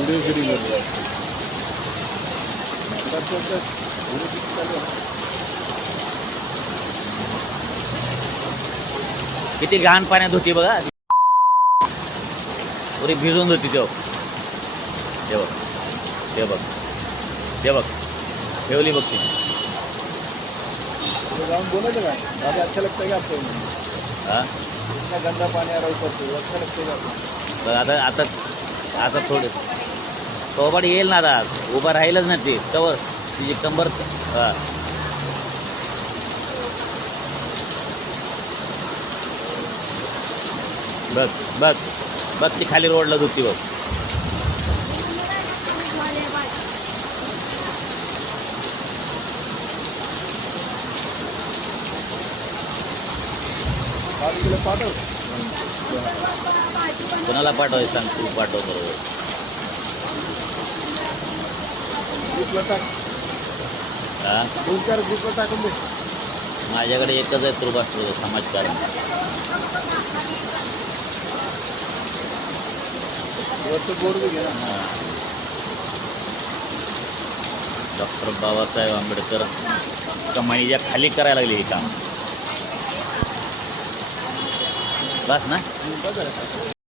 Video shooting करतो. किती घाण पाण्यात होती बघा. पुरी भिजून होती तेव्हा. ते बघ. ते बघ. ते बघ. ठेवली बघ ती. जाऊन बोलायचं काय दादा अच्छा लगता क्या आपको हा? इतना गंदा है ऊपर से अच्छा लगता? तर आता आता आता थोडं कवबाड येईल ना आता. उभा राहीलच ना ती. तवर तिची कंबर हा. बघ बघ बघ ती खाली रोडला धुती बघ. कोणाला पाठवायचं सांग? तू पाठव बरोबर. ग्रुपला टाक हा? दोन चार ग्रुपला टाकून दे माझ्याकडे एकच आहे तुर्बास्त्र समाजकारण. वरचं बोर्ड बी घे ना. डॉक्टर बाबासाहेब आंबेडकर कमाईच्या खाली करायला लागली हे काम. बस ना.